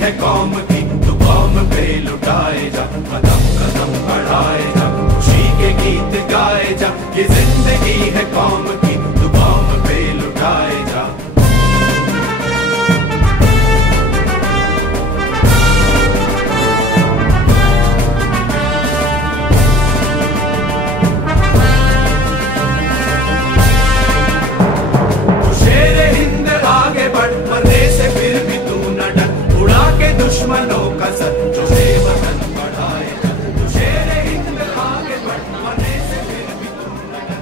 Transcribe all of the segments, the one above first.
है कौम की, तो कौम पे लुटाए जा, कदम कदम बढ़ाए जा, खुशी के गीत गाए जा। ये जिंदगी है कौम की, तो कौम पे लुटाए जा। दुश्मनों का सर जो वतन बढ़ाए, तू शेर हिंद आगे बढ़, मरने से फिर भी तू न डर।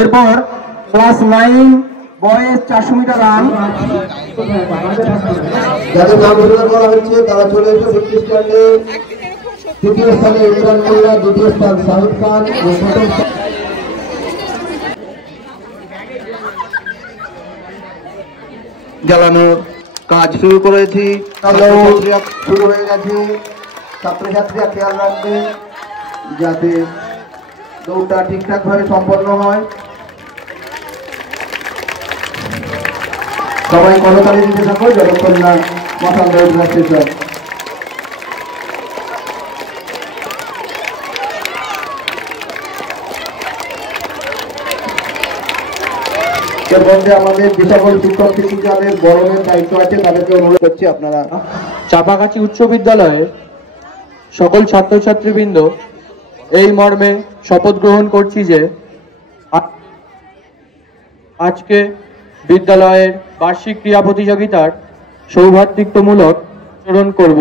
এরপর ক্লাস 9 বয়েজ 400 মিটার রান। যাদের নাম ঘোষণা করা হচ্ছে তারা চলে এসে 32 স্ট্যান্ডে। তৃতীয় স্থানে ইমরান মোল্লা, দ্বিতীয় স্থান শাহিদ খান ও প্রথম জ্বালানোর কাজ শুরু করেছি। শুরু হয়ে গেছে। ছাত্রছাত্রীরা খেয়াল রাখবে যাতে দৌড়টা ঠিকঠাক ভাবে সম্পন্ন হয়। সবাই করতালি দিতে থাকো যতক্ষণ না মাথার দৌড় শেষ হয়। এর মধ্যে আমাদের যে সকল শিক্ষক শিক্ষিকাদের গরমের দায়িত্ব আছে তাদেরকে অনুরোধ করছি আপনারা চাপাগাছি উচ্চ বিদ্যালয়ের সকল ছাত্রছাত্রীবৃন্দ এই মর্মে শপথ গ্রহণ করছি যে আজকে বিদ্যালয়ের বার্ষিক ক্রীড়া প্রতিযোগিতার সৌভ্রাতৃত্বমূলক আচরণ করব।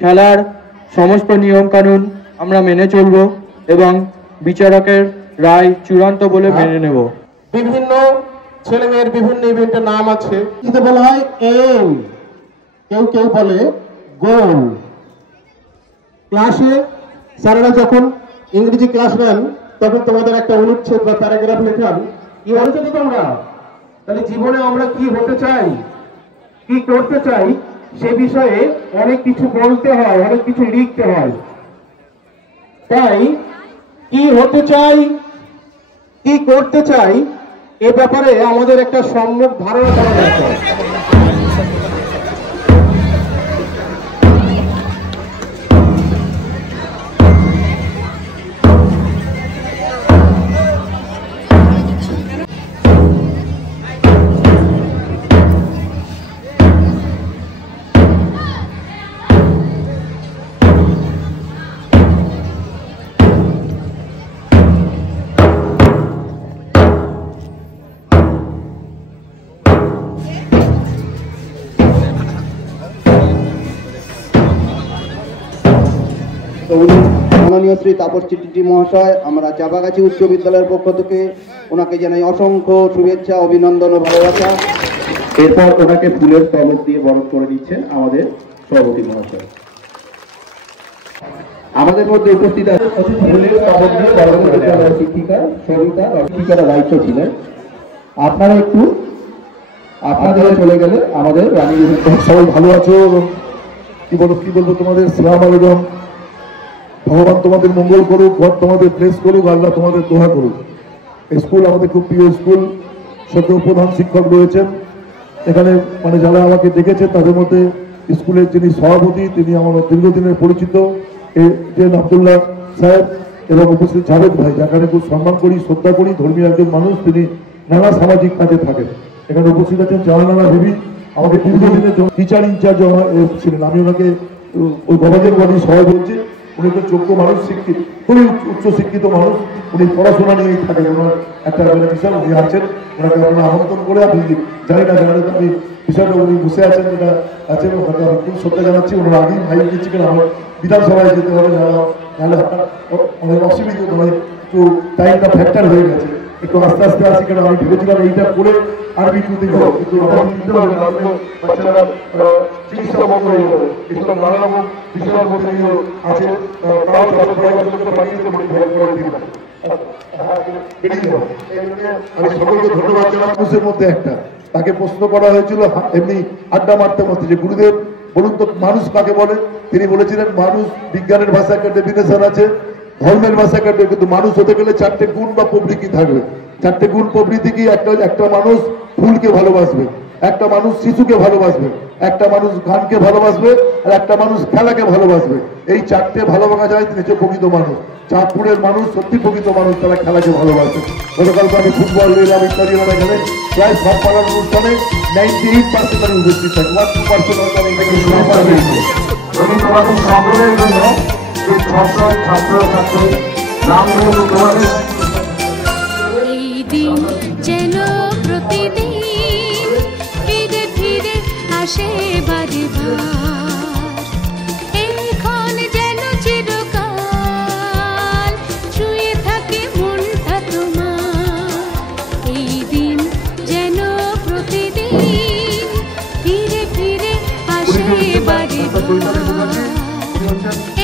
খেলার সমস্ত নিয়ম কানুন আমরা মেনে চলব এবং বিচারকের রায় চূড়ান্ত বলে মেনে নেব। বিভিন্ন ছেলে মেয়ের বিভিন্ন ইভেন্টের নাম আছে। এতে বলা হয় এম, কেউ কেউ বলে গোল। ক্লাসে স্যারেরা যখন ইংরেজি ক্লাস নেন তখন তোমাদের একটা অনুচ্ছেদ বা প্যারাগ্রাফ লেখান। কি বলছো তো তোমরা? তাহলে জীবনে আমরা কি হতে চাই, কি করতে চাই সে বিষয়ে অনেক কিছু বলতে হয়, অনেক কিছু লিখতে হয়। তাই কি হতে চাই, কি করতে চাই এ ব্যাপারে আমাদের একটা সম্যক ধারণা করা দরকার। মাননীয় শ্রী তাপস চিটিটি মহাশয়, আমরা চাপাগাছি উচ্চ বিদ্যালয়ের পক্ষ থেকে ওনাকে জানাই অসংখ্য শুভেচ্ছা, অভিনন্দন ও ভালোবাসা। এরপর ওনাকে ফুলের তলব দিয়ে বরণ করে নিচ্ছেন আমাদের সভাপতি মহাশয়। আমাদের মধ্যে উপস্থিত আছে ফুলের তলব দিয়ে বরণ বিদ্যালয়ের শিক্ষিকা সবিতা, শিক্ষিকারা দায়িত্ব ছিলেন। আপনারা একটু আপনাদের চলে গেলে আমাদের রানী। সবাই ভালো আছো? কি বলবো তোমাদের? সালাম আলাইকুম। ভগবান তোমাদের মঙ্গল করুক, ঘর তোমাদের প্লেস করুক, আল্লাহ তোমাদের দোয়া করুক। স্কুল আমাদের খুব প্রিয় স্কুল। সদ্য প্রধান শিক্ষক রয়েছেন এখানে, মানে যারা আমাকে দেখেছে তাদের মধ্যে স্কুলের যিনি সভাপতি তিনি আমার দীর্ঘদিনের পরিচিত এন আব্দুল্লাহ সাহেব এবং উপস্থিত জাভেদ ভাই, যাকে খুব সম্মান করি, শ্রদ্ধা করি, ধর্মীয় একজন মানুষ। তিনি নানা সামাজিক কাজে থাকেন। এখানে উপস্থিত আছেন জাহানারা দেবী, আমাকে দীর্ঘদিনের টিচার ইনচার্জ ছিলেন। আমি ওনাকে ওই গভর্নমেন্ট বডির সবাই বলছি। উনি তো যোগ্য মানুষ, শিক্ষিত, খুবই উচ্চ শিক্ষিত মানুষ। উনি পড়াশোনা নিয়েই থাকেন। ওনার একটা বিশাল উনি আছেন, ওনাকে আপনারা আমন্ত্রণ করে আপনি জানি না জানেন আপনি বিষয়টা উনি বসে আছেন যেটা আছেন, ওনাকে আমি খুব শ্রদ্ধা জানাচ্ছি। ওনারা আগেই ভাই দিচ্ছি কেন আমার বিধানসভায় যেতে হবে, নাহলে আপনার অনেক অসুবিধা নয়, একটু টাইমটা ফ্যাক্টর হয়ে গেছে। একটু আস্তে আস্তে আসি কেন আমি ভেবেছিলাম এইটা করে আরবি টুতে যাবো, কিন্তু আমার নিতে হবে না, বাচ্চারা চিকিৎসা বন্ধ হয়ে যাবে। এসব নানা রকম বিষয়ের মধ্যে আছে, তাও আমি সকলকে ধন্যবাদ জানাই। মানুষের মধ্যে একটা তাকে প্রশ্ন করা হয়েছিল এমনি আড্ডা মারতে মারতে যে গুরুদেব বলুন তো মানুষ কাকে বলে? তিনি বলেছিলেন মানুষ বিজ্ঞানের ভাষায় একটা ডেফিনেশন আছে, ধর্মের ভাষা কাটবে, কিন্তু মানুষ হতে গেলে 4টে গুণ বা প্রবৃত্তি থাকবে। 4টে গুণ প্রবৃত্তি কি? একটা মানুষ ফুলকে ভালোবাসবে, একটা মানুষ শিশুকে ভালোবাসবে, একটা মানুষ গানকে ভালোবাসবে, আর একটা মানুষ খেলাকে ভালোবাসবে। এই 4টে ভালোবাসা যায় হচ্ছে প্রকৃত মানুষ। চাঁদপুরের মানুষ সত্যি প্রকৃত মানুষ, তারা খেলাকে ভালোবাসে। গতকালকে আমি ফুটবল নিলাম ইত্যাদি খেলেন, প্রায় সব পাড়ার অনুষ্ঠানে 98% আমি উপস্থিত থাকি, 1-2% হয়তো আমি এখানে সংগ্রহের জন্য ছাত্র-ছাত্রী নাম এই দিন যেন প্রতিদিন ফিরে ফিরে আসে বারে বার, এইক্ষণ যেন চিরকাল শুয়ে থাকে মনটা তোমার। এই দিন যেন প্রতিদিন ফিরে ফিরে আসে বারে বার,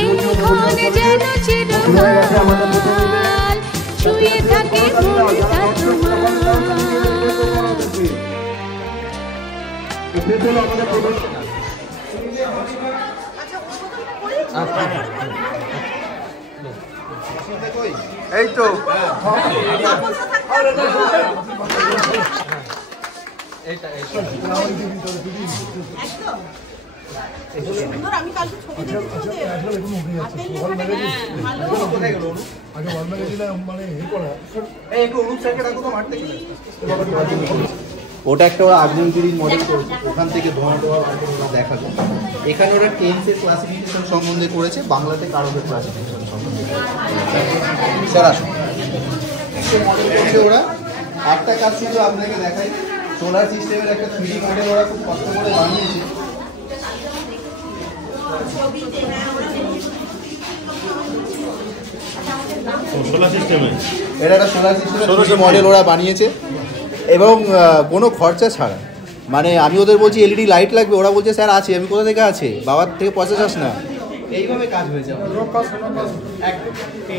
এইক্ষণ যেন চিরকাল শুয়ে থাকে মনটা তোমার। এই তো আমি কালকে ছবি দেখবো ওটা একটা ওরা আগ্নেয়গিরির মডেল করেছে, ওখান থেকে ধোঁয়া টোয়া দেখা যায়। এখানে ওরা টেন্সের ক্লাসিফিকেশন সম্বন্ধে করেছে, বাংলাতে কারকের ক্লাসিফিকেশন সম্বন্ধে সরাসরি মডেল করেছে ওরা। একটা কাজ শুধু আপনাকে দেখাই, সোলার সিস্টেমের একটা 3D মডেল ওরা খুব কষ্ট করে বানিয়েছে। এটা একটা সোলার সিস্টেমের মডেল ওরা বানিয়েছে এবং কোনো খরচা ছাড়া। মানে আমি ওদের বলছি এলইডি লাইট লাগবে, ওরা বলছে স্যার আছে। আমি কোথা থেকে আছে, বাবার থেকে পয়সা চাস না। এইভাবে কাজ হয়েছে,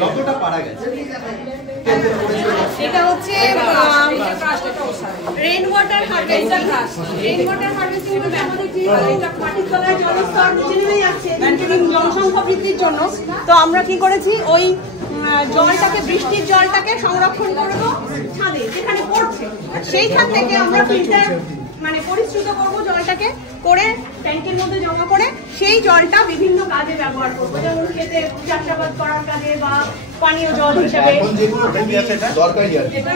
লক্ষ্যটা পারা গেছে। এটা হচ্ছে rain water harvesting. Rain water harvesting মানে আমাদের যে এটা মাটির তলায় জলস্তর নিচে নেমে যাচ্ছে জনসংখ্যা বৃদ্ধির জন্য। তো আমরা কি করেছি, ওই জলটাকে, বৃষ্টির জলটাকে সংরক্ষণ করবো ছাদে যেখানে পড়ছে, সেইখান থেকে আমরা ফিল্টার মানে পরিশ্রুত করবো জলটাকে, করে ট্যাঙ্কের মধ্যে জমা করে সেই জলটা বিভিন্ন কাজে ব্যবহার করবো, যেমন খেতে চাষাবাদ করার কাজে বা পানীয় জল হিসাবে। দরকারি আর এটা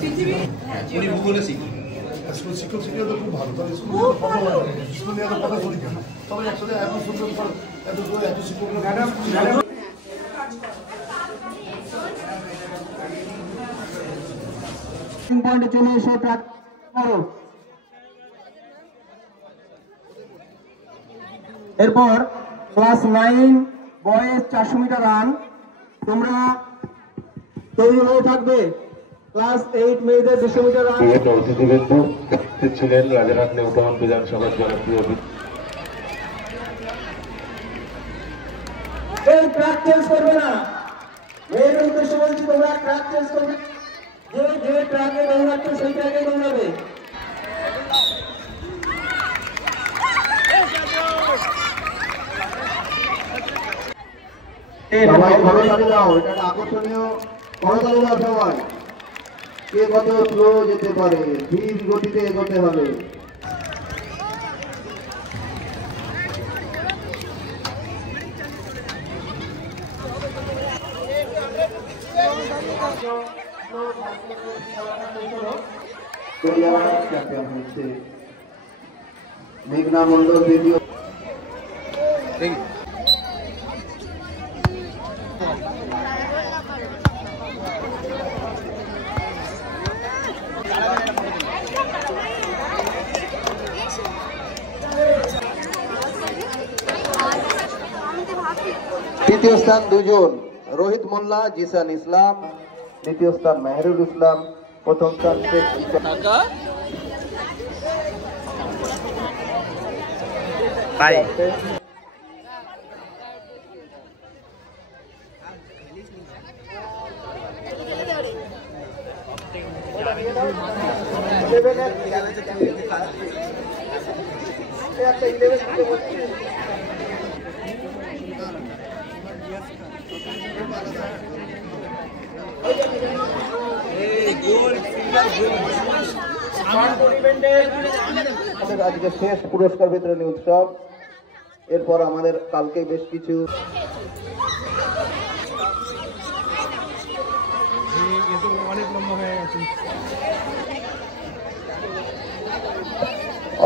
পৃথিবী উনি ভূগোলে শিখি। শিক্ষক শিক্ষিকা খুব ভালো, তাহলে স্কুল নিয়ে এত কথা বলি কেন? তবে একসাথে এত সুন্দর এত শিক্ষক পয়েন্টে চলে এসে করো। এরপর ক্লাস 9 বয়েজ 400 মিটার রান, তোমরা তৈরি হয়ে থাকবে। ক্লাস 8 মেয়েদের 200 মিটার রান। অতিথিবৃন্দ ছিলেন রাজারহাট নিউটাউন বিধানসভার জনপ্রিয় এই ট্র্যাক চেঞ্জ করবে না, মেয়েদের উদ্দেশ্যে বলছি তোমরা ট্র্যাক চেঞ্জ করবে, যে ট্র্যাকে দৌড়াচ্ছে সেই ট্র্যাকে দৌড়াবে। সবাই করতালি দাও, এটা একটা আকর্ষণীয় করতালি দাও সবাই। কে কত স্লো যেতে পারে, ধীর গতিতে এগোতে হবে। চ্যাম্পিয়ন হচ্ছে মেঘনা মন্ডল দ্বিতীয়। তৃতীয় স্থান 2 জন, রোহিত মোল্লা, জিসান ইসলাম। দ্বিতীয় স্থান মেহরুল ইসলাম। প্রথম স্থান শেখ ভাই। আজকে শেষ পুরস্কার বিতরণী উৎসব। এরপর আমাদের কালকে বেশ কিছু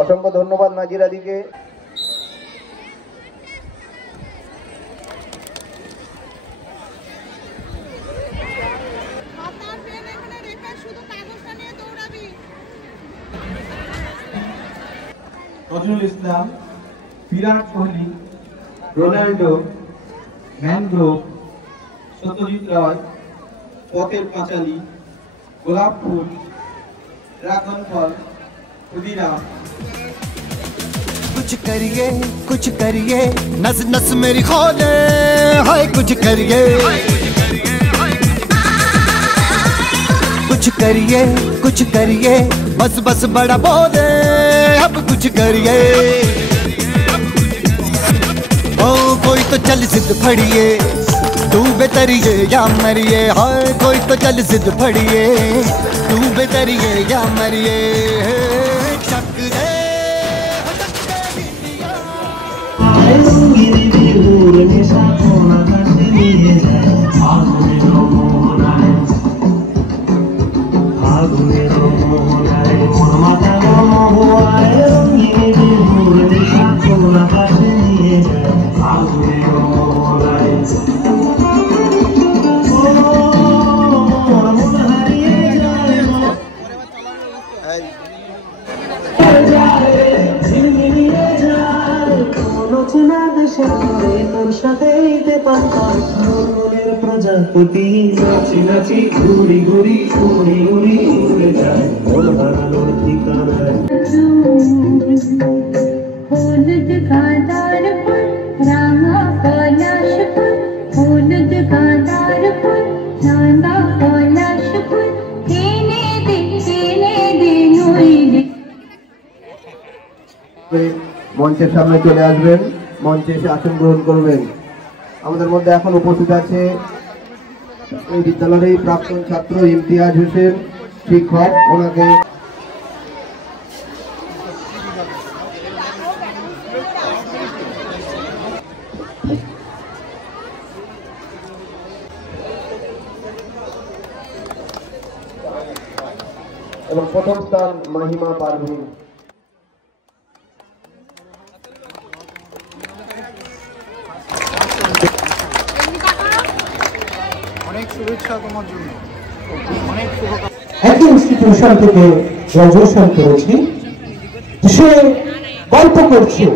অসংখ্য ধন্যবাদ নাজিরা দিকে। নজরুল ইসলাম, বিরাট কোহলি, রোনাল্ডো, ম্যানগ্রোভ, সত্যজিৎ রায়, পথের পাঁচালী, গোলাপ ফুল, ড্রাগন ফল, ক্ষুদিরাম। कुछ करिए नस नस मेरी खोले हाय कुछ करिए बस बस बड़ा बोले अब कुछ करिए ओ कोई तो चल जिद फड़िए तू बेतरिए या मरिए हाय कोई तो चल जिद फड़िए तू बेतरिए या मरिए প্রজাপতি নাচি নাচি ঘুরি ঘুরি ঘুরি ঘুরি উড়ে যায় ওর হারানোর ঠিকানায় হলুদ গাঁদার ফুল রাঙা পলাশ ফুল হলুদ গাঁদার ফুল রাঙা পলাশ ফুল এনে দে নইলে। মঞ্চের সামনে চলে আসবেন, মঞ্চে এসে আসন গ্রহণ করবেন। আমাদের মধ্যে এখন উপস্থিত আছে এই বিদ্যালয়ের প্রাক্তন ছাত্র ইমতিয়াজ হোসেন শিক্ষক, ওনাকে এবং প্রথম স্থান মাহিমা পারভিন। একই ইনস্টিটিউশন থেকে গ্রাজুয়েশন করেছি। সে গল্প করছে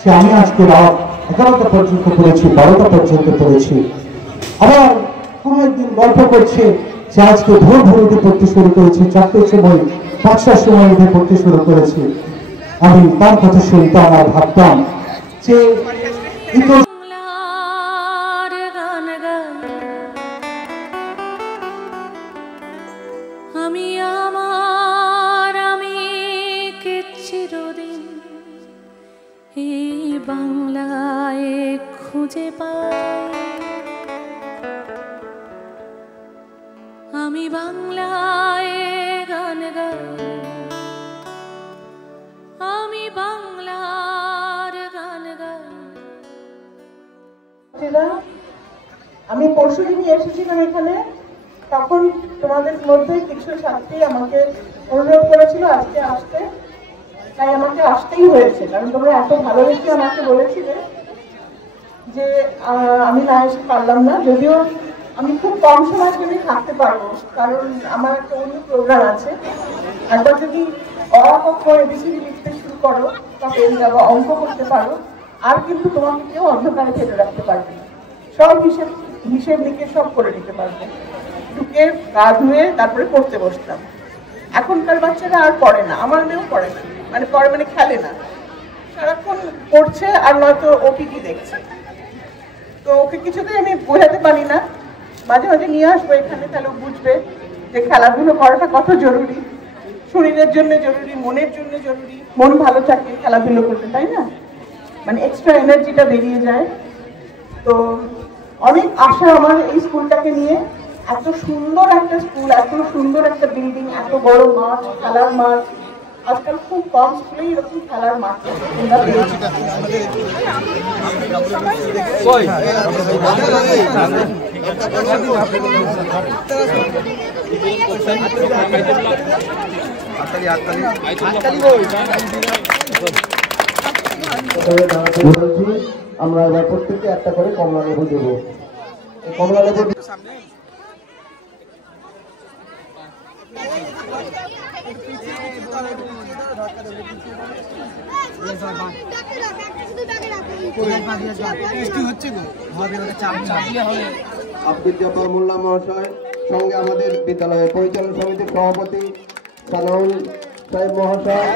যে আমি আজকে রাত 11টা পর্যন্ত পড়েছি, 12টা পর্যন্ত পড়েছি। আবার কোনো একদিন গল্প করছে যে আজকে ভোর ভোর উঠে পড়তে শুরু করেছি, 4টের সময় 5টার সময় উঠে পড়তে শুরু করেছি। আমি তার কথা শুনতাম আর ভাবতাম যে বাংলায় খুঁজে পাই, আমি বাংলায় গান গাই, আমি বাংলার গান গাই। আমি পরশুদিনই এসেছিলাম এখানে, তখন তোমাদের মধ্যে কিছু ছাত্রী আমাকে অনুরোধ করেছিল আজকে আসতে, তাই আমাকে আসতেই হয়েছে। কারণ তোমরা এত ভালোবেসে আমাকে বলেছিলে যে আমি না এসে পারলাম না, যদিও আমি খুব কম সময়ের জন্য থাকতে পারবো, কারণ আমার একটা অন্য প্রোগ্রাম আছে। একবার যদি এবিসিডি লিখতে শুরু করো বা পেন যাবো অঙ্ক করতে পারো, আর কিন্তু তোমাকে কেউ অন্ধকারে ফেলে রাখতে পারবে না। সব হিসেব লিখে সব করে নিতে পারবে। ঢুকে গা ধুয়ে তারপরে পড়তে বসতাম। এখনকার বাচ্চারা আর পড়ে না, আমার মেয়েও পড়ে না, পড়ে মানে খেলে না, সারাক্ষণ পড়ছে আর নয়তো ওটিটি দেখছে। তো ওকে কিছুতেই আমি বোঝাতে পারি না, মাঝে মাঝে নিয়ে আসবো এখানে, তাহলে বুঝবে যে খেলাধুলো করাটা কত জরুরি, শরীরের জন্য জরুরি, মনের জন্য জরুরি। মন ভালো থাকে খেলাধুলো করতে, তাই না? মানে এক্সট্রা এনার্জিটা বেরিয়ে যায়। তো অনেক আশা আমার এই স্কুলটাকে নিয়ে। এত সুন্দর একটা স্কুল, এত সুন্দর একটা বিল্ডিং, এত বড় মাঠ, খেলার মাঠ। আজকাল খুব কম স্কুলেই এরকম খেলার মাঠ আমরা এবার প্রত্যেককে একটা করে কমলা লেবু দেবো। কমলা লেবু আব্দুল জব্বার মোল্লা মহাশয়, সঙ্গে আমাদের বিদ্যালয়ের পরিচালন সমিতির সভাপতি সানাউল সাহেব মহাশয়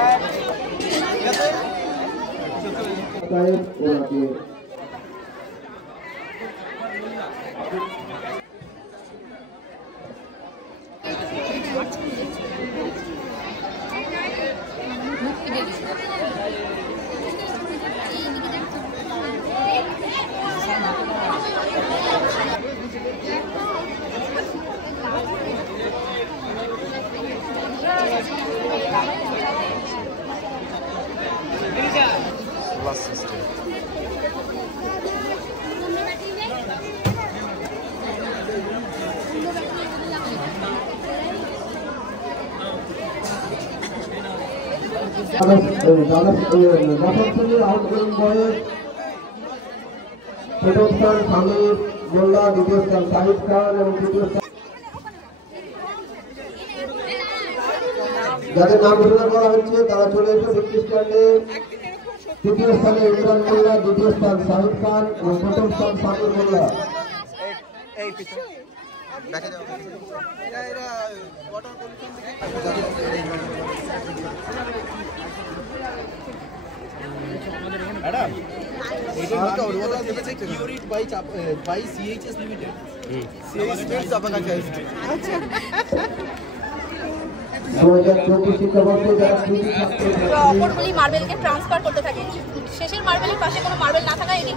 প্রথম স্থান হামিদ মোল্লা, দ্বিতীয় স্থান সাহিদ খান এবং তৃতীয় স্থান যাদের নাম ঘোষণা করা হচ্ছে তারা চলে এসে বত্রিশ স্ট্যান্ডে। তৃতীয় স্থানে ইমরান মোল্লা, দ্বিতীয় স্থান সাহিদ খান এবং প্রথম স্থান সামির মোল্লা। অপরগুলি মার্বেলকে ট্রান্সফার করতে থাকে। শেষের মার্বেলের পাশে কোনো মার্বেল না থাকা এদিক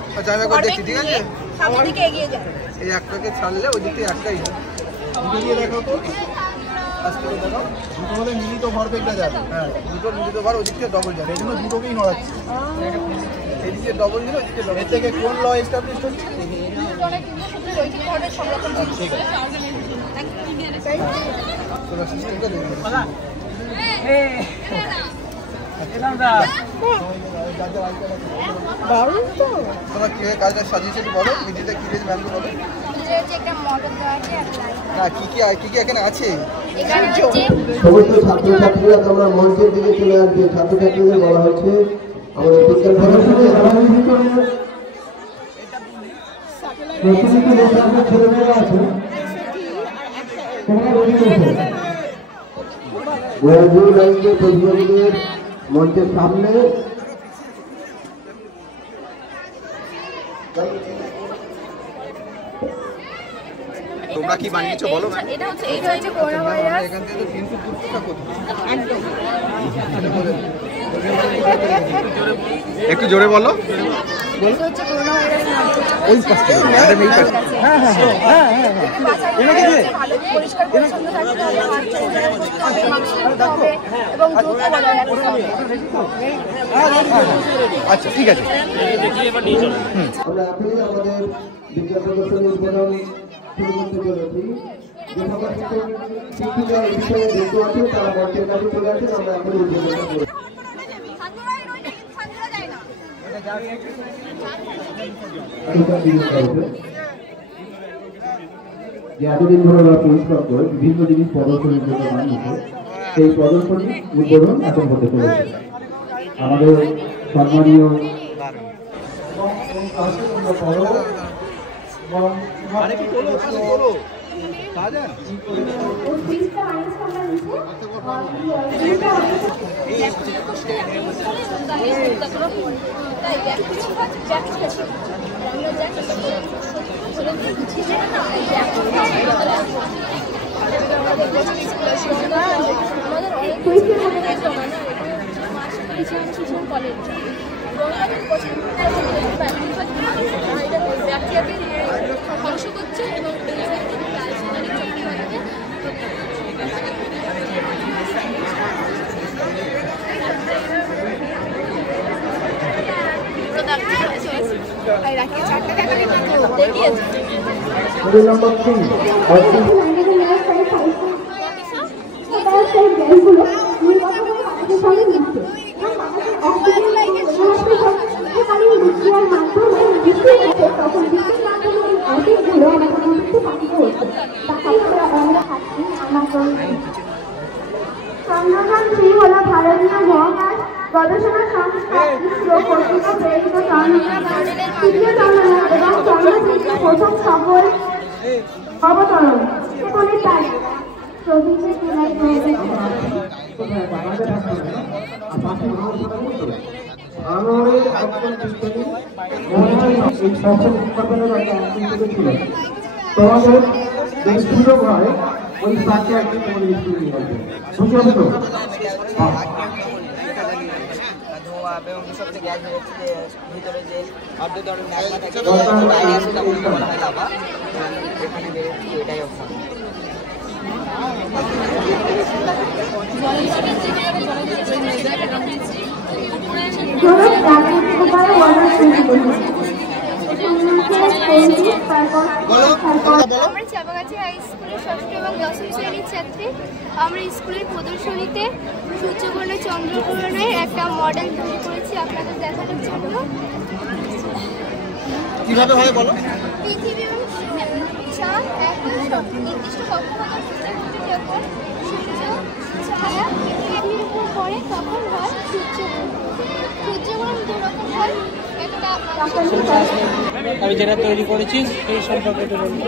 সামনের দিকে এগিয়ে যায়। এই একটাকে ছাড়লে ওই দিকে একটাই দিয়ে দেখাও তো, আজকে দেখাও। দুটো হলে মিলিত ভরবেগটা যাবে। হ্যাঁ, দুটো মিলিত ভর ওই দিকে ডবল যাবে। এই জন্য দুটোকেই নড়াচ্ছে। এদিকে ডবল দিলে ওইদিকে ডবল। এর থেকে কোন ল এস্টাবলিশ হচ্ছে? নিউটনের তিনটি সূত্রে রৈখিক ভরবেগ সংরক্ষণ করতে ঠিক আছে। তোরা সিস্টেমটা দেখবি। তোমরা কিভাবে কাজটা সাজিয়েছে একটু বলো। মিডিটা কি দিয়েছে ম্যামকে বলো। একটা মডেল দেওয়া আছে। না, কি কি এখানে আছে? সমস্ত ছাত্রছাত্রীরা তোমরা মঞ্চের দিকে চলে আসবে। ছাত্রছাত্রীদের বলা হচ্ছে আমাদের বিজ্ঞান প্রদর্শনী ছেলেমেয়েরা আছে, তোমরা প্রতিযোগীদের মঞ্চের সামনে তোমরা কি বানিয়েছো বলো। এটা হচ্ছে করোনা ভাইরাস। এখান থেকে তো 300 ফুট থাকো একদম। একটু জোরে বলো। এটা হচ্ছে করোনা ভাইরাস। ওই পাশে ম্যাডাম এই পাশে। হ্যাঁ হ্যাঁ হ্যাঁ হ্যাঁ হ্যাঁ। ভালো পরিষ্কার পরিচ্ছন্ন থাকতে হবে, হাত পরিষ্কার করতে হবে এবং দূরত্ব বজায় রাখতে হবে। আচ্ছা ঠিক আছে। আমরা এখন আমাদের বিজ্ঞান প্রদর্শনী উদ্বোধন শুরু করতে চলেছি। যে সকল শিক্ষিকা এই বিষয়ে যুক্ত আছেন তারা মঞ্চের কাছে চলে আসেন। আমরা এখন উদ্বোধন করব। যে এতদিন ধরে আমরা পরিষ্কার করে বিভিন্ন জিনিস প্রদর্শনীর জন্য বানিয়েছে, সেই প্রদর্শনী উদ্বোধন এখন হতে চলেছে। আমাদের সম্মানীয় কলেজ হচ্ছে এবং চন্দ্রযান 3 হলো ভারতীয় মহাকাশ গবেষণা সংস্থা ইসরো কর্তৃক প্রেরিত তৃতীয় চন্দ্রযান এবং চন্দ্রযানের প্রথম সফল অবতরণ। সেখানে তাই 24 জুলাই তোমাদের বেশ সুযোগ হয় ওই সাথে একদিন তোমাদের স্কুল নিয়ে আসবে, বুঝতে হবে তো? আমরা চাপাগাছি হাই স্কুলের ষষ্ঠ এবং দশম শ্রেণীর ছাত্রী। আমরা স্কুলের প্রদর্শনীতে সূর্যগ্রহণে চন্দ্রগ্রহণের একটা মডেল তৈরি করেছি আপনাদের দেখানোর জন্য। কিভাবে হয় বলো? পৃথিবী এবং চাঁদ একটা নির্দিষ্ট কক্ষপথের যখন সূর্য ছায়া পৃথিবীর উপর পড়ে তখন হয় সূর্যগ্রহণ। সূর্যগ্রহণ দুরকম হয়, একটা আমি যেটা তৈরি করেছি সেই সম্পর্কে একটু বলবো।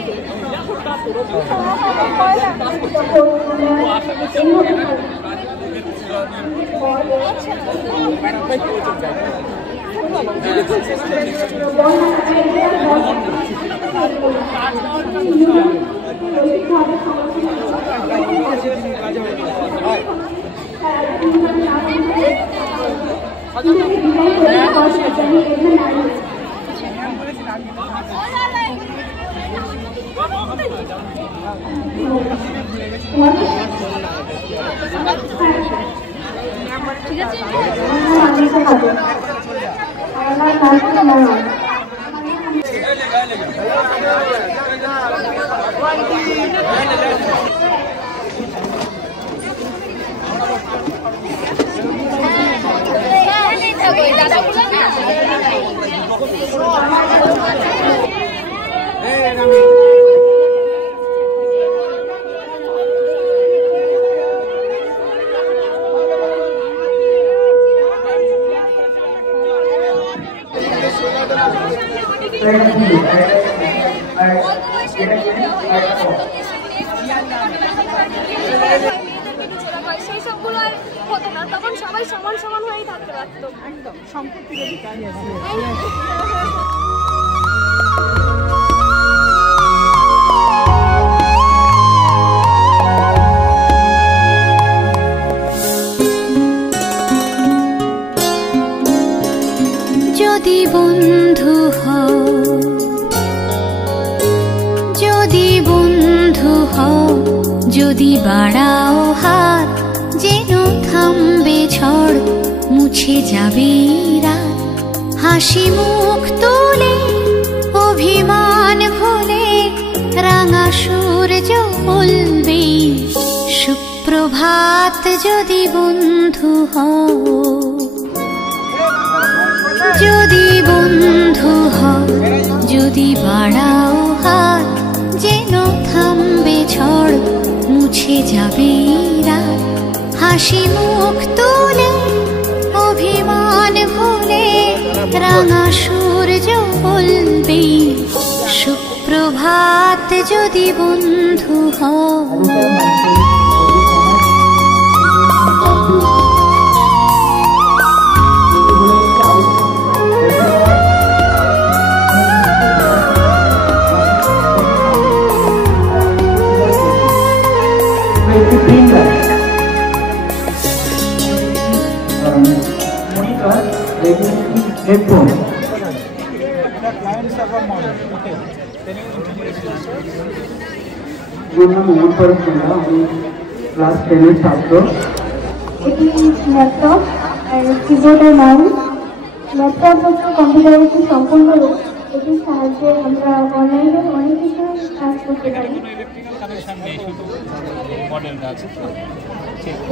ঠিক আছে সেই সবগুলো আর হতো না, তখন সবাই সমান সমান হয়েই থাকতে পারতো। একদম সম্পত্তির অধিকার আছে। যদি বন্ধু হও, যদি বন্ধু হও, যদি বাড়াও হাত, যেন থামবে ঝড়, মুছে যাবে রাত, হাসি মুখ তুলে অভিমান ভুলে রাঙা সূর্য বলবে সুপ্রভাত। যদি বন্ধু হও, যদি বন্ধু হও, যদি বাড়াও হাত, যেন থামবে ঝড়, মুছে যাবে রাত, হাসি মুখ তুলে অভিমান ভুলে রাঙা সূর্য বলবে সুপ্রভাত। যদি বন্ধু হও, হেডফোন ক্লায়েন্ট সার্ভার মডেল। আমি ক্লাস 10-এর ছাত্র। এটি ল্যাপটপ আর কিবোর্ড আর মাউস। ল্যাপটপ হচ্ছে কম্পিউটার একটি সম্পূর্ণ রূপ। এটির সাহায্যে আমরা অনলাইনে অনেক কিছু কাজ করতে পারি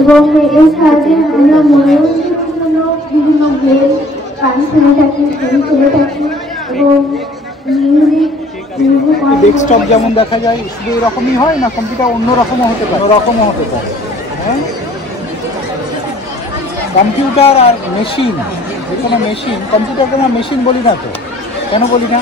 এবং এর সাহায্যে আমরা মনোরঞ্জনের জন্য বিভিন্ন গেম গান শুনে থাকি, ছবি তুলে থাকি এবং ডেস্কটপ যেমন দেখা যায় শুধু এরকমই হয় না, কম্পিউটার অন্যরকমও হতে পারে। হ্যাঁ, কম্পিউটার আর মেশিন, যে কোনো মেশিন, কম্পিউটারকে আমরা মেশিন বলি না তো, কেন বলি না?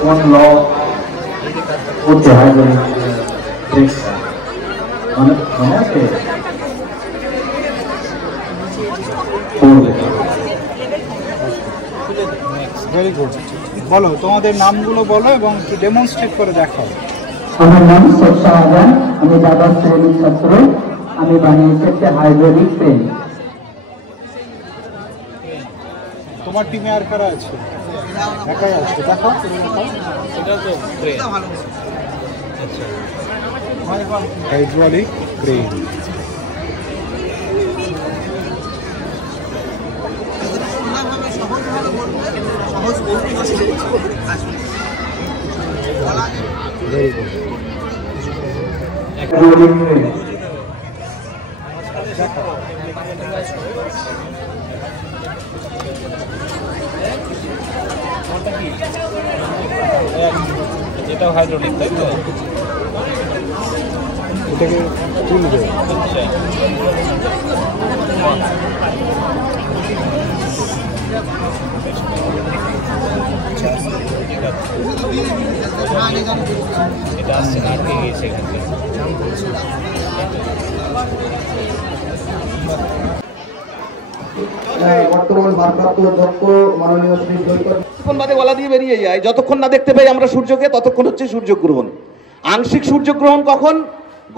কোন ল করতে হয় মনে আছে? Very good. বলো তোমাদের নামগুলো বলো এবং ডেমনস্ট্রেট করে দেখাও। আমার নাম শেখ শাহজাহান, আমি দ্বাদশ শ্রেণীর ছাত্র। আমি বানিয়েছি একটা হাইড্রোলিক পেন। তোমার টিমে আর কারা আছে? একাই আছে, দেখো। Hydraulic crane. Very good. যেটাও হাইড্রোলিক, তাই তো? এটাকে তুলবে। এটা আসছে না, আটকে গিয়েছে এখান থেকে। বর্তমান ভারপ্রাপ্ত অধ্যক্ষ মাননীয় শ্রী যতক্ষণ বাদে গলা দিয়ে বেরিয়ে যায়, যতক্ষণ না দেখতে পাই আমরা সূর্যকে, ততক্ষণ হচ্ছে সূর্যগ্রহণ। আংশিক সূর্যগ্রহণ কখন?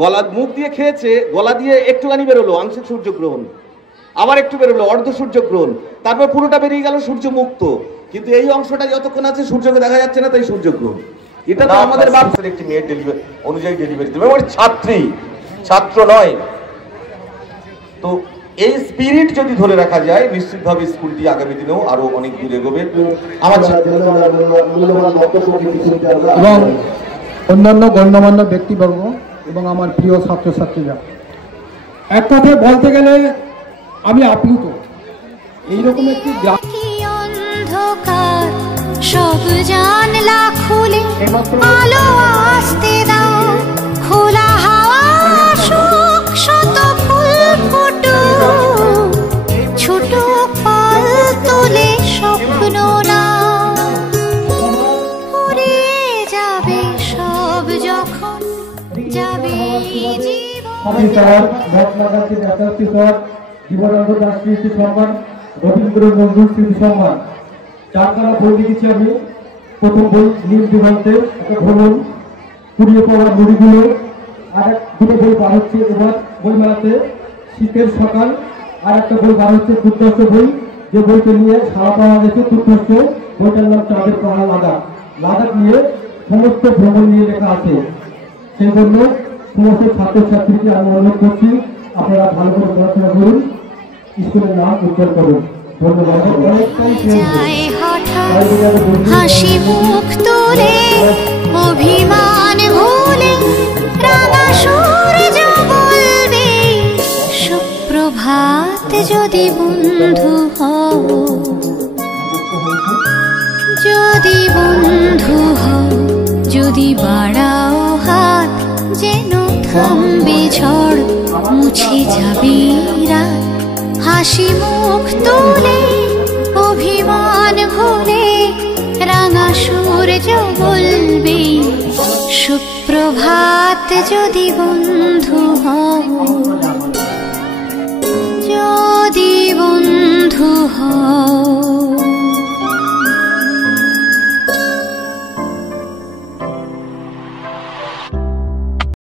গলা মুখ দিয়ে খেয়েছে, গলা দিয়ে একটুখানি বেরোলো, আংশিক সূর্যগ্রহণ। আবার একটু বেরোলো, অর্ধ সূর্যগ্রহণ। তারপর পুরোটা বেরিয়ে গেল, সূর্য মুক্ত। কিন্তু এই অংশটা যতক্ষণ আছে সূর্যকে দেখা যাচ্ছে না, তাই সূর্যগ্রহণ। এটা তো আমাদের বাপের একটি মেয়ের ডেলিভারি অনুযায়ী ডেলিভারি দেবে, মানে ছাত্রী, ছাত্র নয়। তো এই স্পিরিট যদি ধরে রাখা যায়, নিশ্চিতভাবে স্কুলটি আগামী দিনেও আরো অনেক দূর এগোবে। আমার এবং অন্যান্য গণ্যমান্য ব্যক্তিবর্গ এবং আমার প্রিয় ছাত্রছাত্রীরা, এক কথায় বলতে গেলে আমি আপ্লুত। এইরকম একটি অন্ধকার সব জানলা খুলে আলো আসতে দাও, খোলা হাওয়া সুখ শত ফুল ফুটো, ছোট পাল তোলে স্বপ্ন না, উড়ে যাবে সব যখন যাবে জীবনানন্দ দাস স্মৃতি সম্মান, রবীন্দ্র নজরুল স্মৃতি সম্মান। চারখানা বই লিখেছি আমি। প্রথম বই নীল দিগন্তের একটা ভ্রমণ, কুড়িয়ে পড়া মুড়িগুলো। আর দুটো বই বার হচ্ছে এবার বইমেলাতে, শীতের সকাল। আর একটা বই বার হচ্ছে তুর্ধস্য বই, যে বইকে নিয়ে সারা পাওয়া গেছে। তুর্ধস্য বইটার নাম চাঁদের পাহাড় লাদাখ। লাদাখ নিয়ে সমস্ত ভ্রমণ নিয়ে লেখা আছে। সেই জন্য সমস্ত ছাত্রছাত্রীকে আমি অনুরোধ করছি, আপনারা ভালো করে পড়াশোনা করুন, স্কুলের নাম উজ্জ্বল করুন। ধন্যবাদ। হাসি মুখ তুলে অভিমান ভুলে রাঙা সূর্য বলবে সুপ্রভাত, যদি বন্ধু হও, যদি বন্ধু হও, যদি বাড়াও হাত, যেন থামবে ঝড়, মুছে যাবে রাত। হাসি মুখ তুলে অভিমান ভুলে রাঙা সূর্য বলবে সুপ্রভাত, যদি বন্ধু হও।